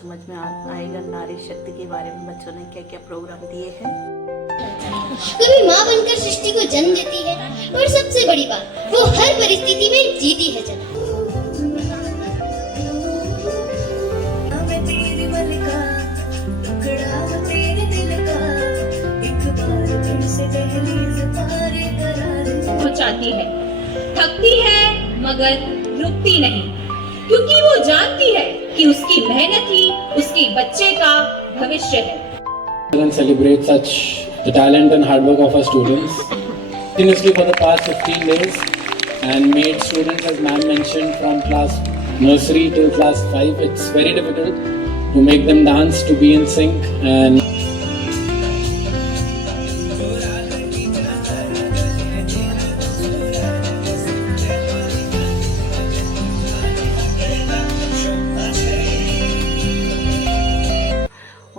समझ में आएगा नारी शक्ति के बारे में बच्चों ने क्या क्या प्रोग्राम दिए हैं। कभी माँ बनकर सृष्टि को जन्म देती है और सबसे बड़ी बात वो हर परिस्थिति में जीती है जन्म। वो चाहती है, थकती है मगर रुकती नहीं, क्योंकि वो जानती है कि उसकी मेहनत ही उसके बच्चे का भविष्य है। And celebrate such the talent and hard work of our students. Continuously for the past 15 days and made students, as ma'am mentioned, from class nursery till class 5. It's very difficult to make them dance, to be in sync and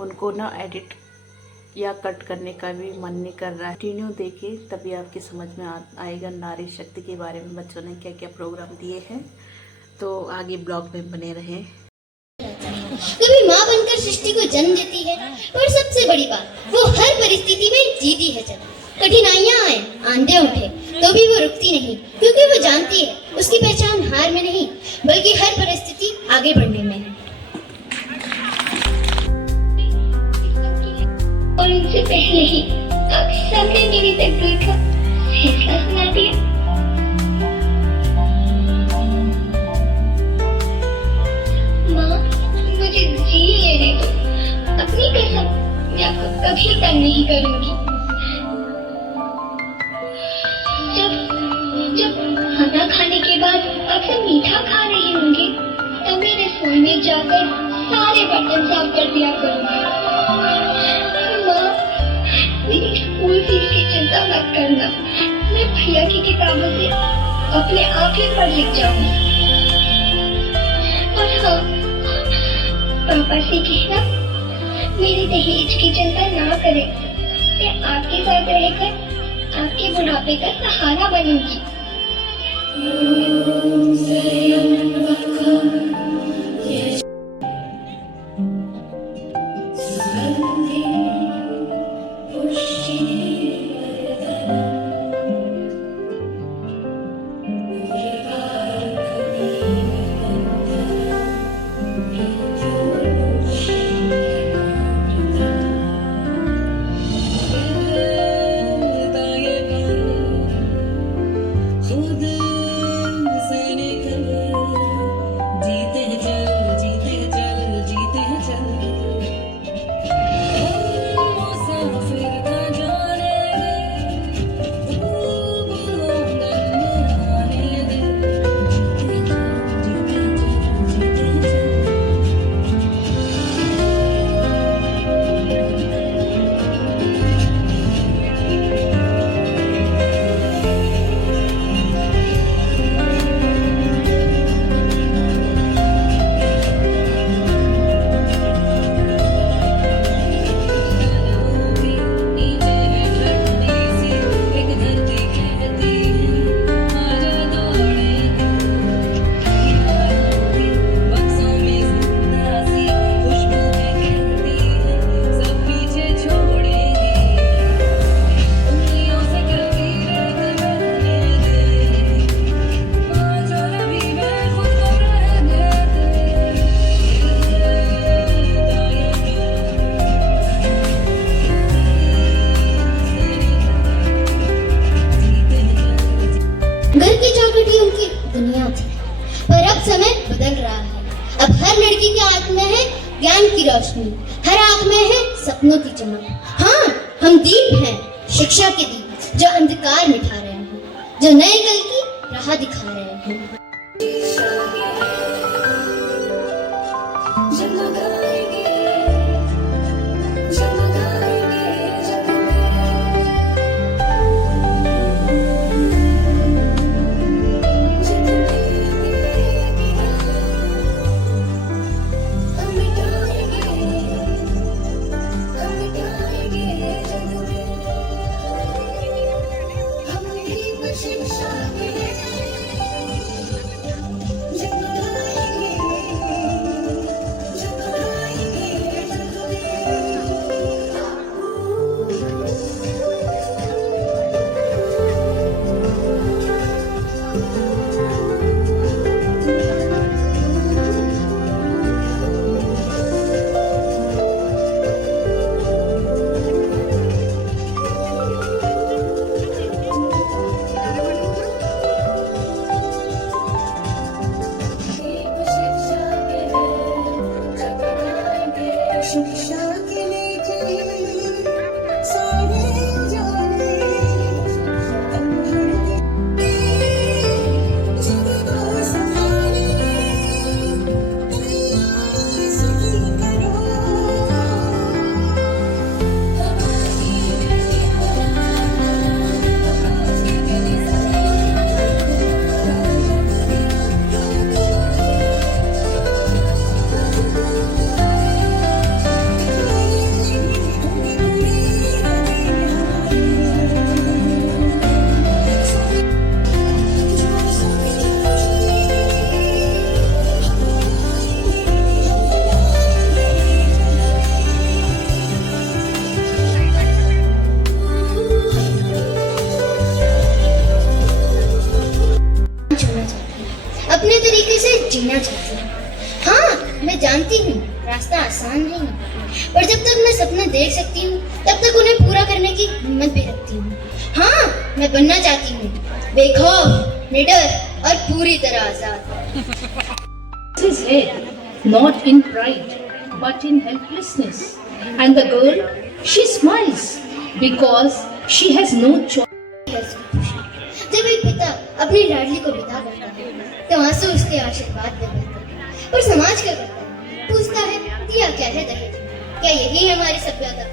उनको ना edit या cut करने का भी मन नहीं कर रहा है। कंटिन्यू देखिए तभी आपकी समझ में आएगा नारी शक्ति के बारे में बच्चों ने क्या क्या प्रोग्राम दिए हैं। तो आगे ब्लॉग में बने रहें। कभी माँ बनकर सृष्टि को जन्म देती है और सबसे बड़ी बात वो हर परिस्थिति में जीती है जन्म। कठिनाइयाँ आए, आंधे उठे, तो भी वो रुकती नहीं, क्योंकि वो जानती है उसकी पहचान हार में नहीं बल्कि हर परिस्थिति आगे बढ़ने में है। और उनसे पहले ही आप सबने मेरी तकदीर का फैसला सुना दिया। माँ, मुझे जी लेने दो। अपनी कसम, मैं आपको कभी तंग नहीं करूंगी। जब खाना खाने के बाद आप सब मीठा खा रहे होंगे, तब मैं रसोई में जाकर सारे बर्तन साफ कर दिया करूंगी। मेरी स्कूल फीस की चिंता मत करना, मैं भैया की किताबों से अपने आप ही पढ़ लिख जाऊंगी। और हाँ, पापा से कहना मेरे दहेज की चिंता ना करें, मैं आपके साथ रहकर आपके बुढ़ापे का सहारा बनूंगी। घर की चौखटी उनकी दुनिया थी, पर अब समय बदल रहा है। अब हर लड़की के हाथ में है ज्ञान की रोशनी, हर आंख में है सपनों की चमक। हाँ, हम दीप हैं, शिक्षा के दीप, जो अंधकार मिटा रहे हैं, जो नए कल की राह दिखा रहे हैं। शिक्षा के लेके सारे जाने अपने तरीके से जीना चाहती हूँ। हाँ, मैं जानती हूँ रास्ता आसान नहीं है, पर जब तक मैं सपना देख सकती हूँ तब तक उन्हें पूरा करने की हिम्मत भी रखती हूँ। हाँ, मैं बनना चाहती हूँ बेखौफ, निडर और पूरी तरह आजाद। His head, not in pride, but in helplessness. And the girl, she smiles because she has no choice. जब एक पिता अपनी लाडली को विदा करता है तो आंसू उसके आशीर्वाद में बहते हैं। और समाज क्या करता है? पूछता है दिया क्या है दहेज? क्या यही है हमारी सभ्यता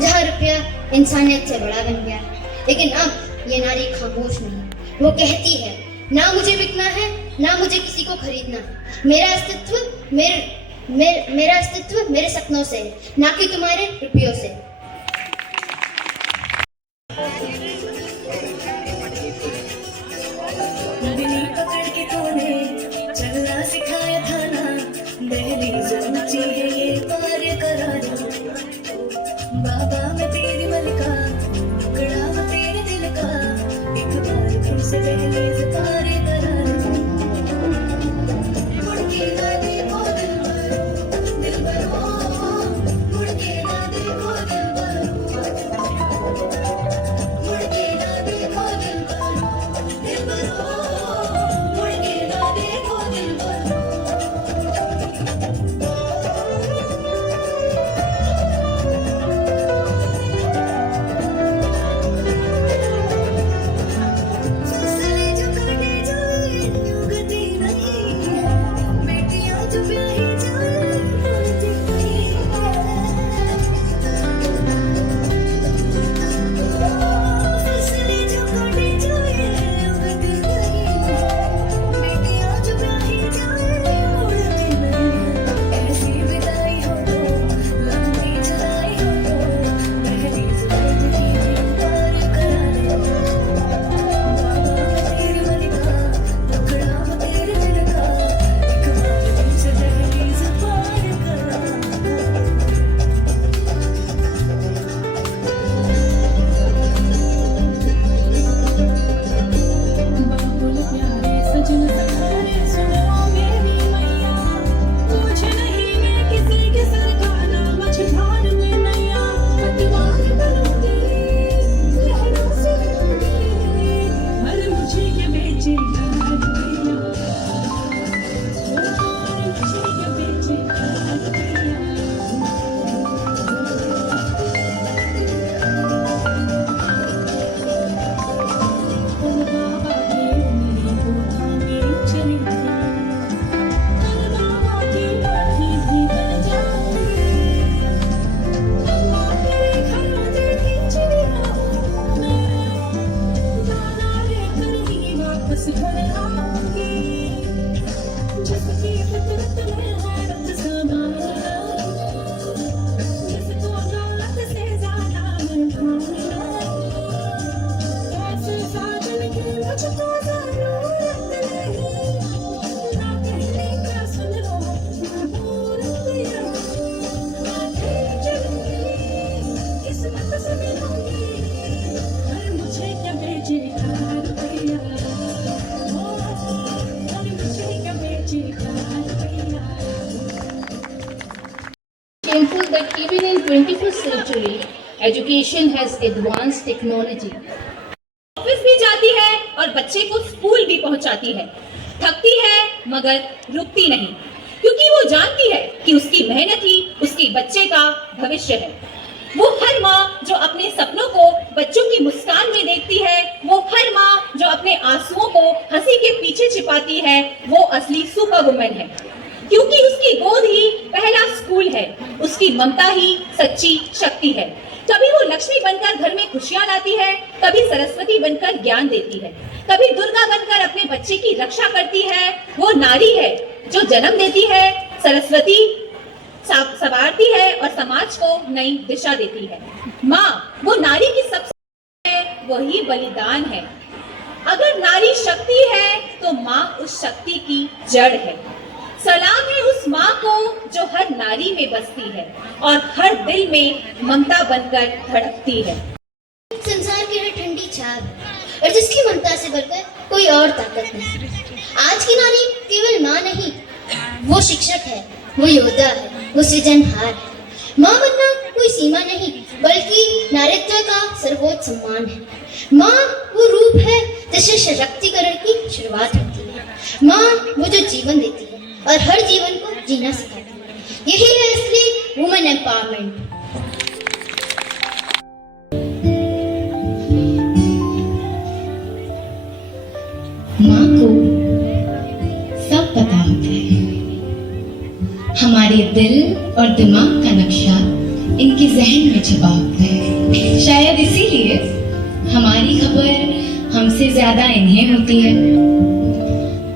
जहाँ रुपया इंसानियत से बड़ा बन गया है? लेकिन अब ये नारी खामोश नहीं, वो कहती है ना मुझे बिकना है, ना मुझे किसी को खरीदना है। मेरा अस्तित्व मेरे सपनों से है, ना कि तुम्हारे रुपयों से। पकड़ के तूने चलना सिखाया था ना, दहलीज ऊंची है ये पार कराना। बाबा मैं तेरी मलिका, टुकड़ा मैं तेरे दिल का, एक बार फिर से दहलीज पार कराना। मुड़ के ना देखो दिलबर हो, मुड़ के ना देखो दिलबर हो, मुड़ के ना देखो दिलबर हो, मुड़ के ना देखो दिलबर हो। फसलें जो कटे जाए यूं गति नहीं, बेटियां जो ब्याही जाए रोती नहीं। फसलें जो कटे जाए यूं गति नहीं, बेटियां जो ब्याही जाए रोती नहीं। ऐसी विदाई हो तो लंबी जुदाई हो तो दहलीज जिंदगी पार कराना। बाबा मैं तेरी मलिका, टुकड़ा मैं तेरे दिल का, एक बार फिर से दहलीज पार कराना। बाबुल प्यारे सजन सखारे सुनो मेरी मैया, पूछ नहीं मैं किसी के सर का ना मझधार में नैया। पतवार करूंगी लहरों से लड़ूंगी, हर मुझे ये बेचेगा रुपया, हर मुझे ये बेचेगा रुपया। कल बाबा के मेरी गोदा में चली गई, कल बाबा की लाठी भी बन जाऊंगी, अम्मा तेरे घर देखी चिड़िया हूँ मैं, दाना लेकर ही वापस घर आऊंगी। जिसकी फितरत में हैरत समाया, जिसको दौलत से ज्यादा मैं ढूंढूं, ऐसे साजन की मुझको जरूरत नहीं, ना कहने का सुन लो मुहूर्त या, मैं तेरी चलूंगी किस्मत से मिलूंगी, हर मुझे क्या बेचेगा रुपया, हर मुझे क्या बेचेगा रुपया। Shameful that even in 21st century, education has advanced technology. Office भी जाती है और बच्चे को स्कूल भी पहुंचाती है। थकती है मगर रुकती नहीं, क्योंकि वो वो जानती है कि उसकी मेहनत ही उसके बच्चे का भविष्य है। वो हर माँ जो अपने सपनों को बच्चों की मुस्कान में देखती है, वो हर माँ जो अपने आंसुओं को हंसी के पीछे छिपाती है, वो असली सुपर वुमन है। क्योंकि उसकी गोद ही पहला स्कूल है, उसकी ममता ही सच्ची शक्ति है। कभी वो लक्ष्मी बनकर घर में खुशियां लाती है, कभी सरस्वती बनकर ज्ञान देती है, कभी दुर्गा बनकर अपने बच्चे की रक्षा करती है। वो नारी है जो जन्म देती है, सरस्वती संवारती है और समाज को नई दिशा देती है। माँ वो नारी की सबसे है, वही बलिदान है। अगर नारी शक्ति है तो माँ उस शक्ति की जड़ है। सलाम है उस माँ को जो हर नारी में बसती है और हर दिल में ममता बनकर धड़कती है। संसार की हर ठंडी छाव है और जिसकी ममता से बढ़कर कोई और ताकत नहीं। आज की नारी केवल माँ नहीं, वो शिक्षक है, वो योद्धा है, वो सृजनहार है। माँ बनना कोई सीमा नहीं, बल्कि नारीत्व का सर्वोच्च सम्मान है। माँ वो रूप है जिससे सशक्तिकरण की शुरुआत होती है। माँ वो जो जीवन देती है और हर जीवन को जीना सिखाती है। यही है असली वुमेन एम्पावरमेंट। माँ को सब पता होता है। हमारे दिल और दिमाग का नक्शा इनके जहन में छुपा होता है। शायद इसीलिए हमारी खबर हमसे ज्यादा इन्हें होती है।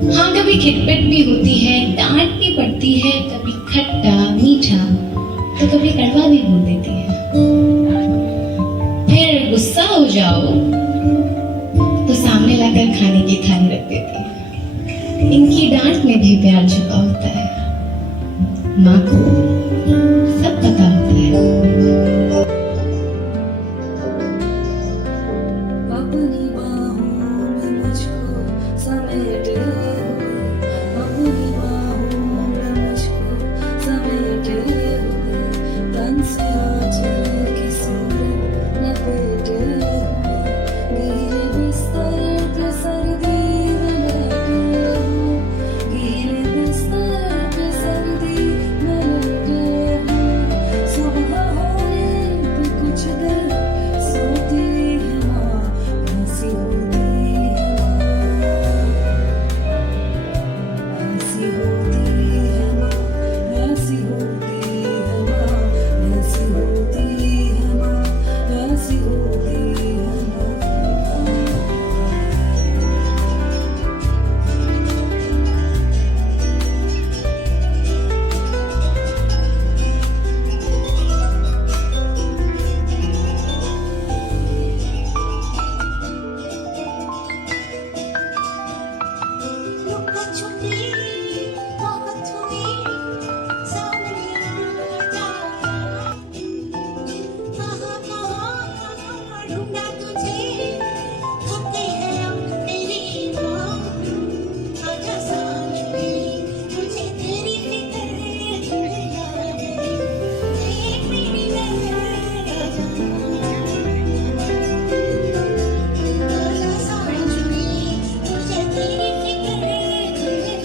हाँ, कभी खिटपिट भी होती है, डांट भी पड़ती है, कभी खट्टा मीठा तो कभी कड़वा भी बोल देती है। फिर गुस्सा हो जाओ तो सामने लाकर खाने की थाली रख देती है। इनकी डांट में भी प्यार छुपा होता है। माँ को सब पता होता है। अपनी बाहों में मुझको समेटे हुए, अपनी बाहों में मुझको समेटे हुए, तन से आंचल की सूरत लपेटे हुए, गीले बिस्तर पे सर्दी में लेटे हुए, गीले बिस्तर पे सर्दी में लेटे हुए, सुबह होने पे कुछ देर सोती है माँ, ऐसी होती है माँ, ऐसी होती है माँ, ऐसी होती है माँ, ऐसी होती है माँ, ऐसी होती है माँ। लुका छुपी बहुत हुई, सामने आ जा, कहाँ कहाँ ढूंढा तुझे, थक गई है अब मेरी माँ, आजा सांझ में मुझे तेरी फिक्र तुझे याद है, देख मेरी नजर आजा, आजा सांझ में मुझे तेरी फिक्र तुझे याद है,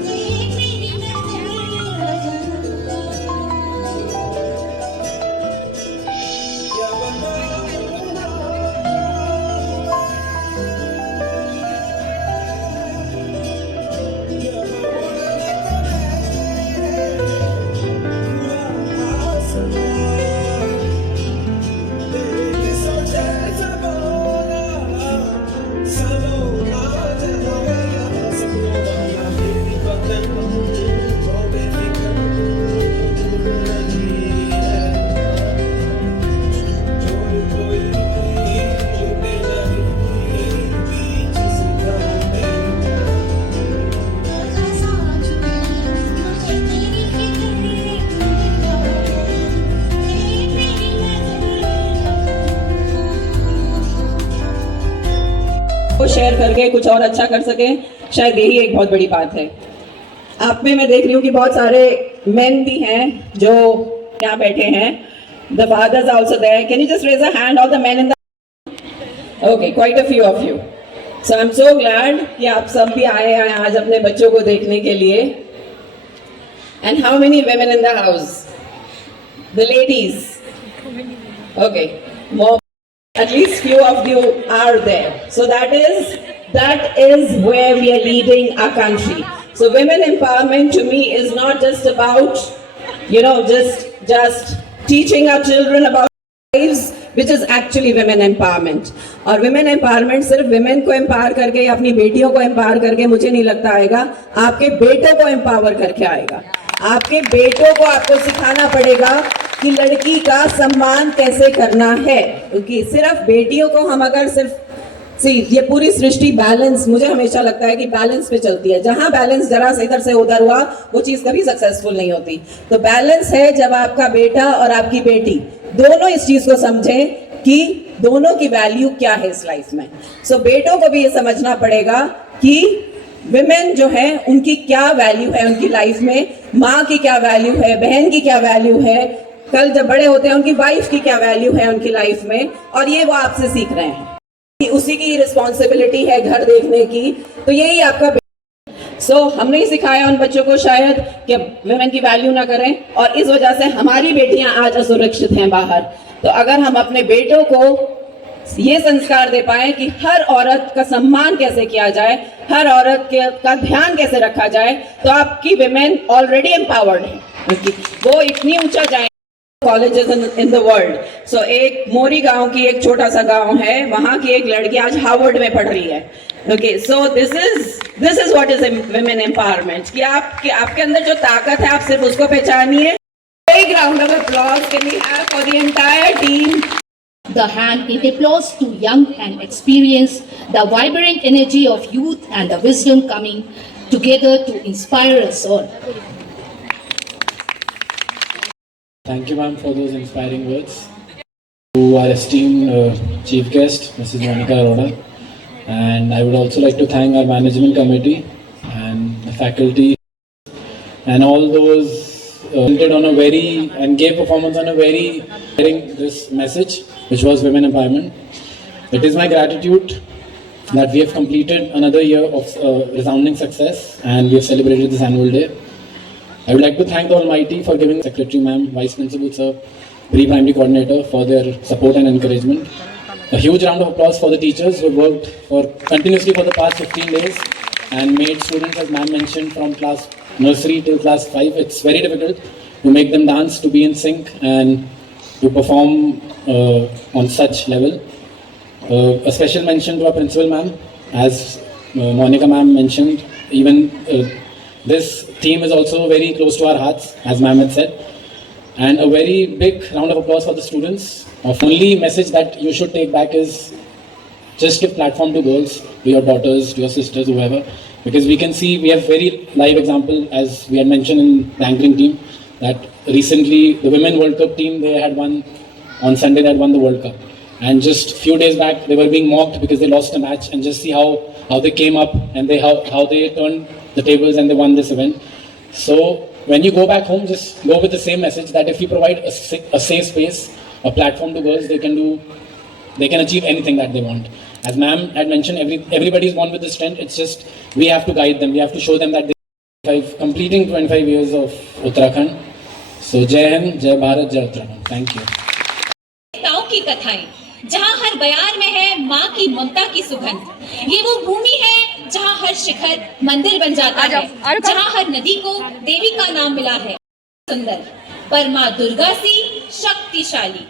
देख मेरी नजर आजा। आजा सांझ में मुझे तेरी फिक्र तुझे याद है, देख मेरी नजर को शेयर करके कुछ और अच्छा कर सके, शायद यही एक बहुत बड़ी बात है। आप में मैं देख रही हूँ कि बहुत सारे मेन भी हैं जो यहाँ बैठे हैं। The fathers are also there. Can you just raise a hand, all the men in the... Okay, quite a few of you. So I'm so glad कि आप सब भी आए हैं आज अपने बच्चों को देखने के लिए। And how many women in the house? The ladies. Okay, more. At least few of you are there. So that is where we are leading our country. So women empowerment to me is not just about, just teaching our children about lives, which is actually women empowerment. और women empowerment सिर्फ women को empower करके या अपनी बेटियों को empower करके मुझे नहीं लगता आएगा. आपके बेटों को empower करके आएगा. आपके बेटों को आपको सिखाना पड़ेगा कि लड़की का सम्मान कैसे करना है. क्योंकि सिर्फ बेटियों को हम अगर ये पूरी सृष्टि बैलेंस, मुझे हमेशा लगता है कि बैलेंस पे चलती है. जहां बैलेंस जरा से इधर से उधर हुआ वो चीज कभी सक्सेसफुल नहीं होती. तो बैलेंस है जब आपका बेटा और आपकी बेटी दोनों इस चीज को समझें कि दोनों की वैल्यू क्या है इस लाइफ में. सो बेटों को भी ये समझना पड़ेगा कि विमेन जो है उनकी क्या वैल्यू है उनकी लाइफ में, माँ की क्या वैल्यू है, बहन की क्या वैल्यू है, कल जब बड़े होते हैं उनकी वाइफ की क्या वैल्यू है उनकी लाइफ में. और ये वो आपसे सीख रहे हैं. उसी की रिस्पॉन्सिबिलिटी है घर देखने की. तो यही आपका हमने ही सिखाया उन बच्चों को शायद कि विमेन की वैल्यू ना करें, और इस वजह से हमारी बेटियां आज असुरक्षित हैं बाहर. तो अगर हम अपने बेटों को ये संस्कार दे पाए कि हर औरत का सम्मान कैसे किया जाए, हर औरत का ध्यान कैसे रखा जाए, तो आपकी विमेन ऑलरेडी एम्पावर्ड है. वो इतनी ऊंचा जाए कॉलेजेस इन द वर्ल्ड. सो एक मोरी गांव की एक छोटा सा गांव है, वहां की एक लड़की आज हार्वर्ड में पढ़ रही है. Okay, so this is what is women empowerment. कि आपके अंदर जो ताकत है आप सिर्फ उसको पहचानिए. Big round of applause can we have for the entire team. The hand in applause to young and experienced, the vibrant energy of youth and the wisdom coming together to inspire us all. Thank you, ma'am, for those inspiring words. To our esteemed chief guest, Mrs. Monica Arora, and I would also like to thank our management committee and the faculty and all those did on a very and gave performance on a very sharing this message, which was women empowerment. It is my gratitude that we have completed another year of resounding success and we have celebrated this annual day. I would like to thank the Almighty for giving Secretary Ma'am, Vice Principal Sir, Pre-Primary Coordinator for their support and encouragement. A huge round of applause for the teachers who worked continuously for the past 15 days and made students, as ma'am mentioned, from class nursery till class 5. It's very difficult to make them dance, to be in sync and to perform on such level. A special mention to our principal ma'am, as Monica ma'am mentioned. Even this theme is also very close to our hearts, as ma'am had said. And a very big round of applause for the students. Our only message that you should take back is just give platform to girls, to your daughters, to your sisters, whoever. Because we can see, we have very live example, as we had mentioned in the anchoring team, that recently the Women World Cup team, they had won, on Sunday they had won the World Cup. And just few days back, they were being mocked because they lost a match, and just see how they came up and how they turned the tables and they won this event. So when you go back home, just go with the same message that if you provide a safe space, a platform to girls, they can achieve anything that they want. As ma'am had mentioned, everybody is born with this strength. It's just we have to guide them. We have to show them that they are completing 25 years of Uttarakhand. So Jai Hind, Jai Bharat, Jai Uttarakhand. Thank you. ताऊ की कथाएं, जहाँ हर बयार में है माँ की ममता की सुगंध. ये वो भूमि है जहाँ हर शिखर मंदिर बन जाता है, जहाँ हर नदी को देवी का नाम मिला है. सुंदर पर माँ दुर्गा सी शक्तिशाली.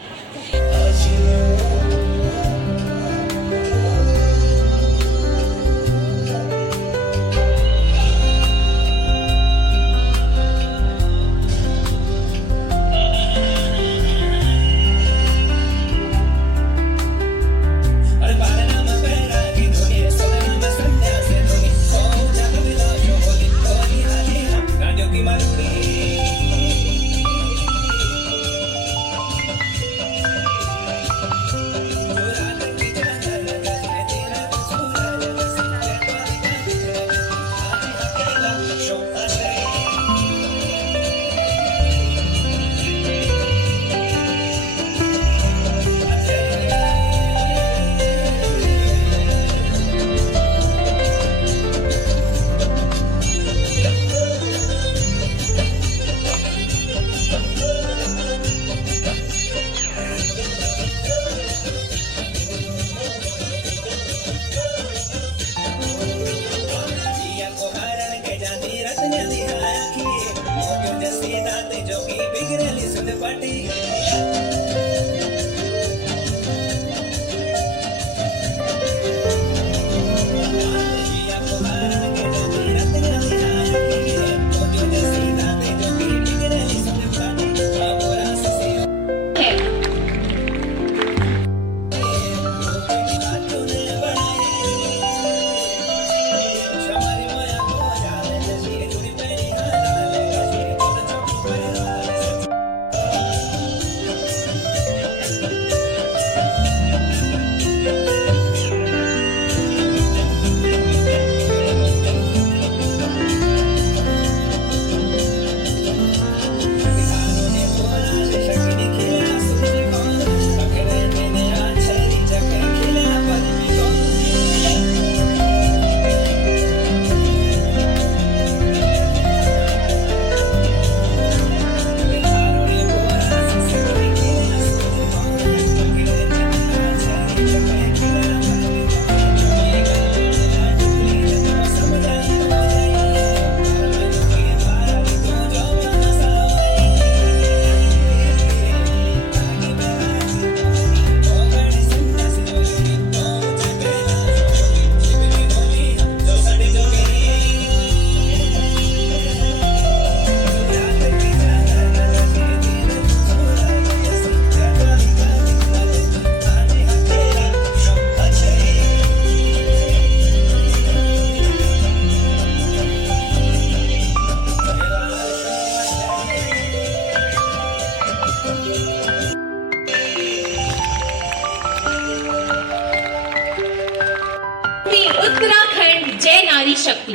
उत्तराखंड जय नारी शक्ति।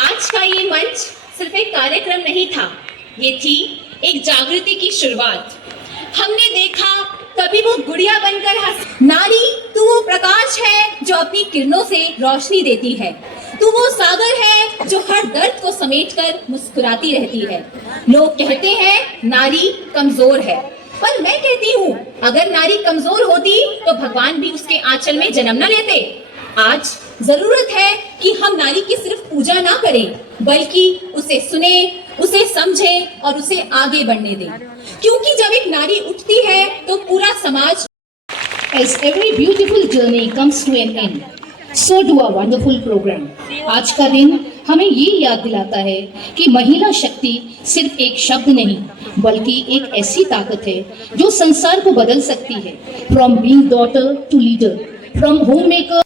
आज का ये मंच सिर्फ एक कार्यक्रम नहीं था, ये थी एक जागृति की शुरुआत। हमने देखा कभी वो गुड़िया बनकर नारी तू वो प्रकाश है जो अपनी किरणों से रोशनी देती है, तू वो सागर है जो हर दर्द को समेटकर मुस्कुराती रहती है। लोग कहते हैं नारी कमजोर है, पर मैं कहती हूँ अगर नारी कमजोर होती तो भगवान भी उसके आंचल में जन्म न लेते। आज जरूरत है कि हम नारी की सिर्फ पूजा ना करें, बल्कि उसे सुने, उसे समझें और उसे आगे बढ़ने दें, क्योंकि जब एक नारी उठती है तो पूरा समाज। As every beautiful journey comes to an end, so do a wonderful program. आज का दिन हमें ये याद दिलाता है कि महिला शक्ति सिर्फ एक शब्द नहीं, बल्कि एक ऐसी ताकत है जो संसार को बदल सकती है। From being daughter to leader, from homemaker,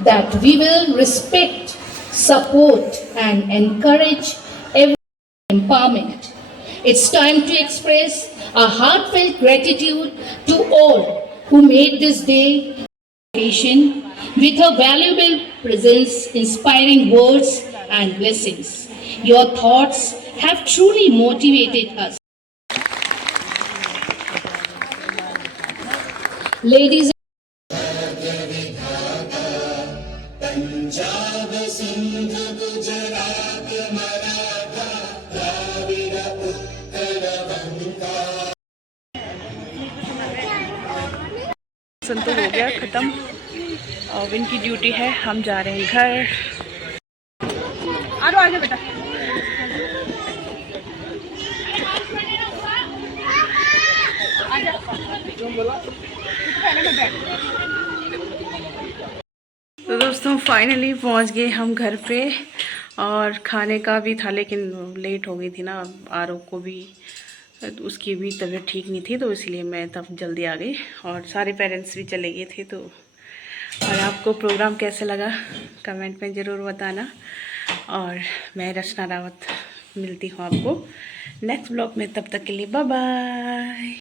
that we will respect, support and encourage every empowerment. It's time to express a heartfelt gratitude to all who made this day occasion with her valuable presence, inspiring words and blessings. Your thoughts have truly motivated us. Ladies संतोष हो गया ख़त्म। अब इनकी duty है, हम जा रहे हैं घर। आगे बेटा। तो दोस्तों फाइनली पहुंच गए हम घर पे, और खाने का भी था लेकिन लेट हो गई थी ना, आरव को भी उसकी भी तबीयत ठीक नहीं थी, तो इसलिए मैं तब जल्दी आ गई और सारे पेरेंट्स भी चले गए थे। तो और आपको प्रोग्राम कैसे लगा कमेंट में ज़रूर बताना, और मैं रचना रावत मिलती हूँ आपको नेक्स्ट ब्लॉग में। तब तक के लिए बाय बाय।